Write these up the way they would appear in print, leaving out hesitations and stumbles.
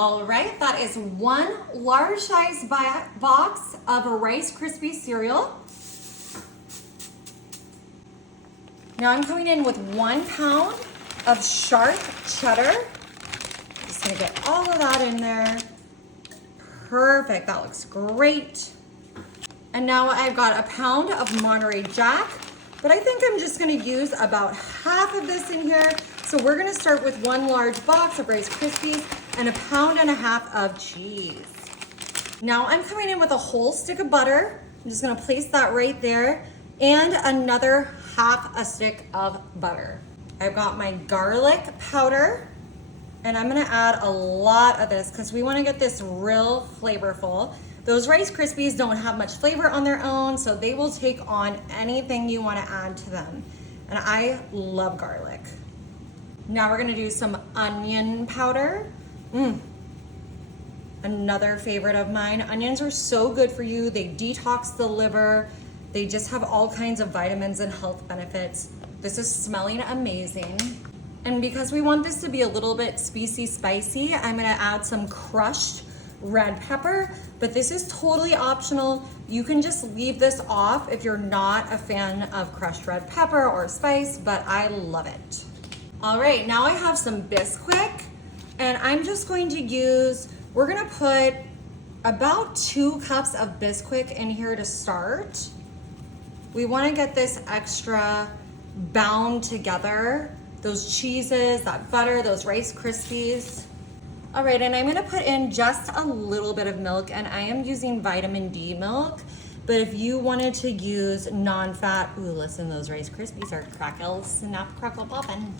All right, that is one large size box of a Rice Krispies cereal. Now I'm coming in with 1 pound of sharp cheddar. Just gonna get all of that in there. Perfect, that looks great. And now I've got a pound of Monterey Jack, but I think I'm just gonna use about half of this in here. So we're gonna start with 1 large box of Rice Krispies and a pound and a half of cheese. Now I'm coming in with a whole stick of butter. I'm just gonna place that right there, and another half a stick of butter. I've got my garlic powder, and I'm gonna add a lot of this because we wanna get this real flavorful. Those Rice Krispies don't have much flavor on their own, so they will take on anything you wanna add to them. And I love garlic. Now we're gonna do some onion powder. Another favorite of mine. Onions are so good for you. They detox the liver. They just have all kinds of vitamins and health benefits. This is smelling amazing. And because we want this to be a little bit spicy, I'm gonna add some crushed red pepper, but this is totally optional. You can just leave this off if you're not a fan of crushed red pepper or spice, but I love it. All right, now I have some Bisquick, and I'm just going to use, we're gonna put about 2 cups of Bisquick in here to start. We wanna get this extra bound together, those cheeses, that butter, those Rice Krispies. All right, and I'm gonna put in just a little bit of milk, and I am using vitamin D milk, but if you wanted to use non-fat, ooh, listen, those Rice Krispies are crackle, snap, crackle, poppin'.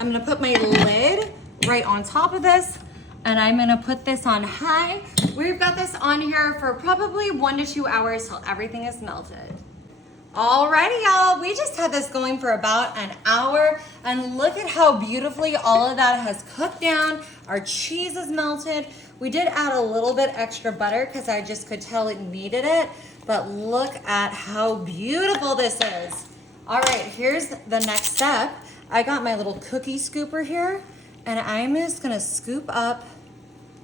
I'm gonna put my lid right on top of this, and I'm gonna put this on high. We've got this on here for probably 1 to 2 hours till everything is melted. Alrighty, y'all, we just had this going for about an hour, and look at how beautifully all of that has cooked down. Our cheese is melted. We did add a little bit extra butter because I just could tell it needed it, but look at how beautiful this is. All right, here's the next step. I got my little cookie scooper here, and I'm just gonna scoop up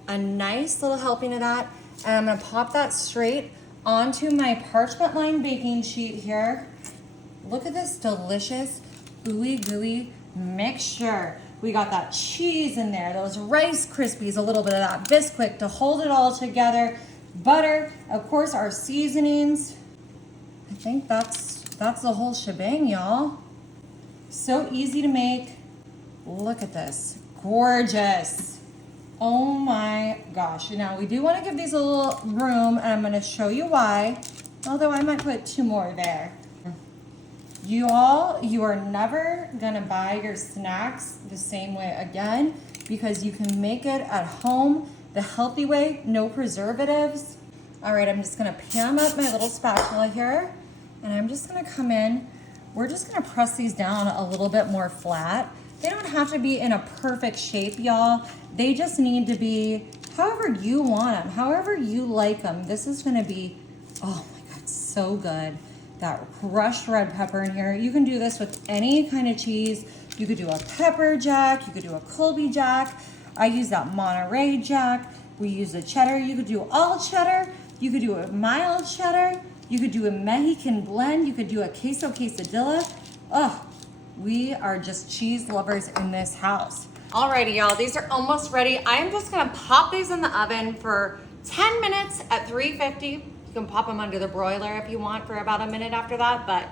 a nice little helping of that, and I'm gonna pop that straight onto my parchment lined baking sheet here. Look at this delicious ooey gooey mixture. We got that cheese in there, those Rice Krispies, a little bit of that Bisquick to hold it all together, butter, of course our seasonings. I think that's the whole shebang, y'all. So easy to make. Look at this, gorgeous. Oh my gosh. Now we do want to give these a little room, and I'm going to show you why, although I might put 2 more there. You are never going to buy your snacks the same way again, because you can make it at home the healthy way, no preservatives. All right, I'm just going to pan up my little spatula here, and I'm just going to come in. We're just going to press these down a little bit more flat. They don't have to be in a perfect shape, y'all. They just need to be however you want them, however you like them. This is gonna be, oh my God, so good. That crushed red pepper in here. You can do this with any kind of cheese. You could do a pepper jack, you could do a Colby jack. I use that Monterey Jack. We use the cheddar. You could do all cheddar. You could do a mild cheddar. You could do a Mexican blend. You could do a queso quesadilla. Oh, we are just cheese lovers in this house. Alrighty, y'all, these are almost ready. I am just gonna pop these in the oven for 10 minutes at 350. You can pop them under the broiler if you want for about a minute after that, but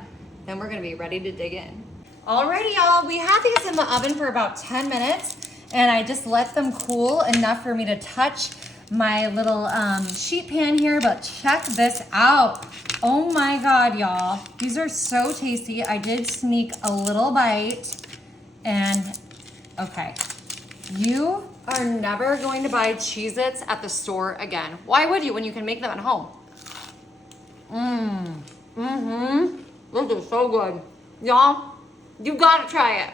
then we're gonna be ready to dig in. Alrighty, y'all, we had these in the oven for about 10 minutes, and I just let them cool enough for me to touch my little sheet pan here, but check this out. Oh my God, y'all. These are so tasty. I did sneak a little bite, and okay. You are never going to buy Cheez-Its at the store again. Why would you when you can make them at home? This is so good. Y'all, you gotta try it.